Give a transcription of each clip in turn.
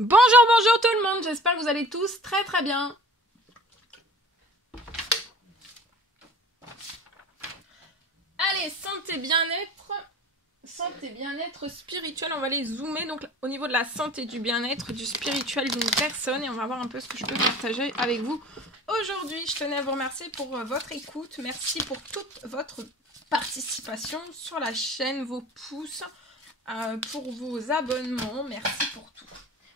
Bonjour tout le monde, j'espère que vous allez tous très très bien. Allez, santé bien-être spirituel, on va les zoomer donc au niveau de la santé, du bien-être, du spirituel d'une personne et on va voir un peu ce que je peux partager avec vous. Aujourd'hui, je tenais à vous remercier pour votre écoute, merci pour toute votre participation sur la chaîne, vos pouces, pour vos abonnements, merci pour tout.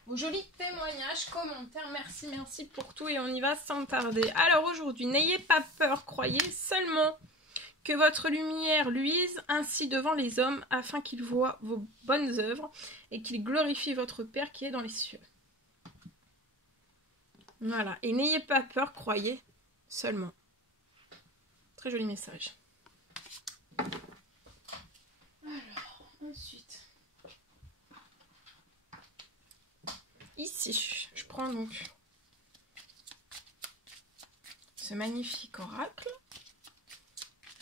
Vos jolis témoignages, commentaires, merci pour tout et on y va sans tarder. Alors aujourd'hui, n'ayez pas peur, croyez seulement que votre lumière luise ainsi devant les hommes afin qu'ils voient vos bonnes œuvres et qu'ils glorifient votre Père qui est dans les cieux. Voilà, et n'ayez pas peur, croyez seulement. Très joli message. Alors, ensuite... Ici, je prends donc ce magnifique oracle.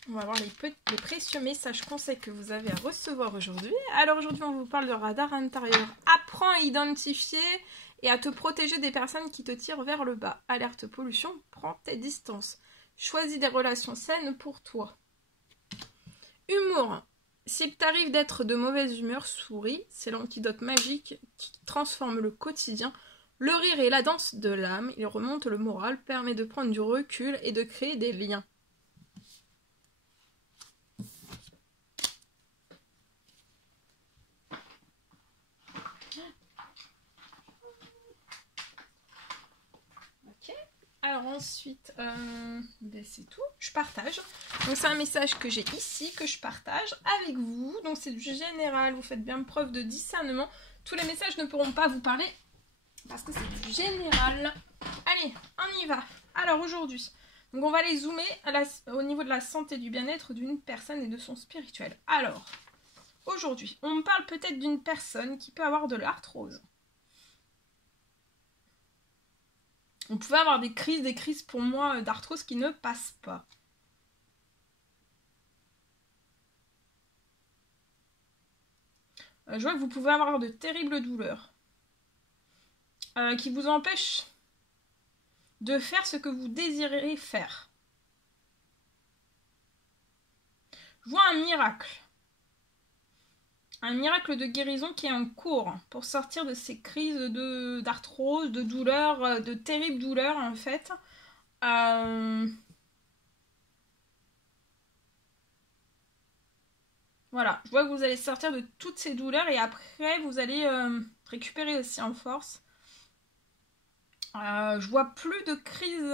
On va voir les précieux messages conseils que vous avez à recevoir aujourd'hui. Alors aujourd'hui, on vous parle de radar intérieur. Apprends à identifier et à te protéger des personnes qui te tirent vers le bas. Alerte pollution, prends tes distances. Choisis des relations saines pour toi. Humour. S'il t'arrive d'être de mauvaise humeur, souris, c'est l'antidote magique qui transforme le quotidien. Le rire est la danse de l'âme, il remonte le moral, permet de prendre du recul et de créer des liens. Ok, alors ensuite, c'est tout, je partage. Donc c'est un message que j'ai ici, que je partage avec vous. Donc c'est du général, vous faites bien preuve de discernement. Tous les messages ne pourront pas vous parler parce que c'est du général. Allez, on y va. Alors aujourd'hui, donc on va les zoomer au niveau de la santé et du bien-être d'une personne et de son spirituel. Alors, aujourd'hui, on me parle peut-être d'une personne qui peut avoir de l'arthrose. On pouvait avoir des crises pour moi d'arthrose qui ne passent pas. Je vois que vous pouvez avoir de terribles douleurs qui vous empêchent de faire ce que vous désirez faire. Je vois un miracle de guérison qui est en cours pour sortir de ces crises d'arthrose, de douleurs, de terribles douleurs en fait. Voilà, je vois que vous allez sortir de toutes ces douleurs et après vous allez récupérer aussi en force. Je vois plus de crises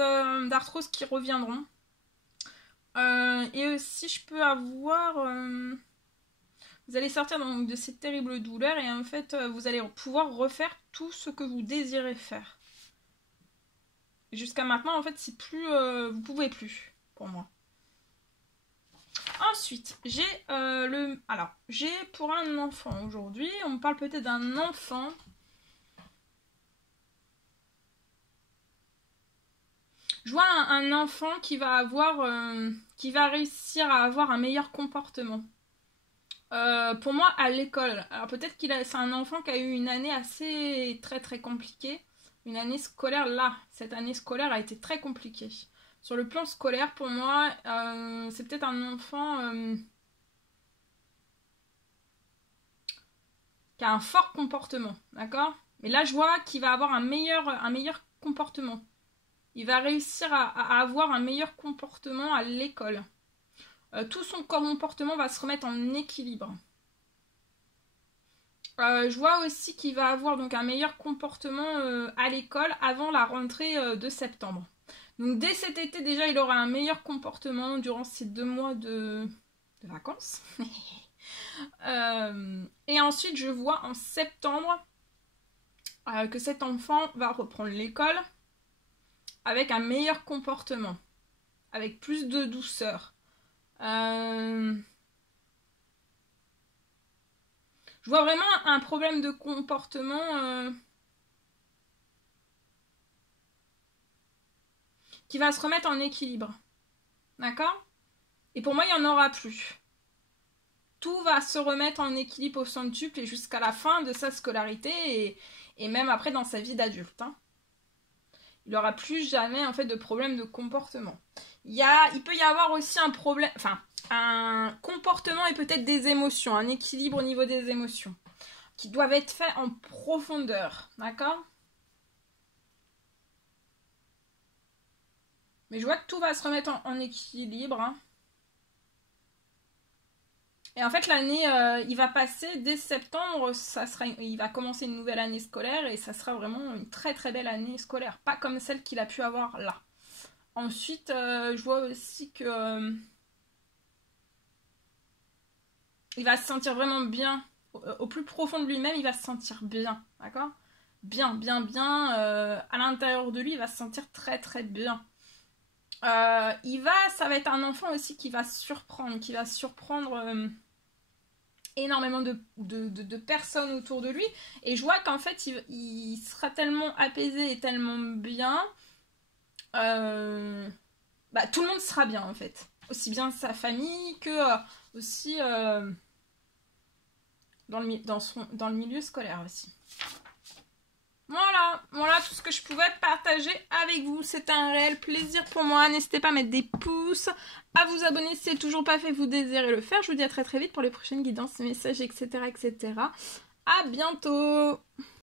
d'arthrose qui reviendront. Et aussi je peux avoir... vous allez sortir donc de ces terribles douleurs et en fait vous allez pouvoir refaire tout ce que vous désirez faire. Jusqu'à maintenant en fait c'est plus... vous pouvez plus pour moi. Ensuite, j'ai j'ai pour un enfant aujourd'hui, on me parle peut-être d'un enfant. Je vois un enfant qui va réussir à avoir un meilleur comportement. Pour moi, à l'école. Alors peut-être c'est un enfant qui a eu une année assez très compliquée. Une année scolaire, cette année scolaire a été très compliquée. Sur le plan scolaire, pour moi, c'est peut-être un enfant qui a un fort comportement, d'accord? Mais là, je vois qu'il va avoir un meilleur comportement. Il va réussir à avoir un meilleur comportement à l'école. Tout son comportement va se remettre en équilibre. Je vois aussi qu'il va avoir donc un meilleur comportement à l'école avant la rentrée de septembre. Donc dès cet été déjà il aura un meilleur comportement durant ces 2 mois de vacances. Et ensuite je vois en septembre que cet enfant va reprendre l'école avec un meilleur comportement, avec plus de douceur. Je vois vraiment un problème de comportement qui va se remettre en équilibre. D'accord? Et pour moi, il n'y en aura plus. tout va se remettre en équilibre au centuple et jusqu'à la fin de sa scolarité et même après dans sa vie d'adulte. Hein. Il n'aura plus jamais en fait de problème de comportement. Il peut y avoir aussi un problème, enfin un comportement et peut-être des émotions, un équilibre au niveau des émotions qui doivent être faits en profondeur, d'accord? Mais je vois que tout va se remettre en équilibre. Hein. Et en fait, l'année, il va passer dès septembre, il va commencer une nouvelle année scolaire et ça sera vraiment une très très belle année scolaire. Pas comme celle qu'il a pu avoir là. Ensuite, je vois aussi que il va se sentir vraiment bien. Au plus profond de lui-même, il va se sentir bien. D'accord? Bien, bien, bien. À l'intérieur de lui, il va se sentir très très bien. Ça va être un enfant aussi qui va surprendre, énormément de personnes autour de lui. Et je vois qu'en fait, il sera tellement apaisé et tellement bien. Tout le monde sera bien en fait. Aussi bien sa famille que aussi dans le milieu scolaire aussi. Voilà tout ce que je pouvais partager avec vous. C'était un réel plaisir pour moi. N'hésitez pas à mettre des pouces, à vous abonner si ce n'est toujours pas fait, vous désirez le faire. Je vous dis à très très vite pour les prochaines guidances, messages, etc. etc. À bientôt!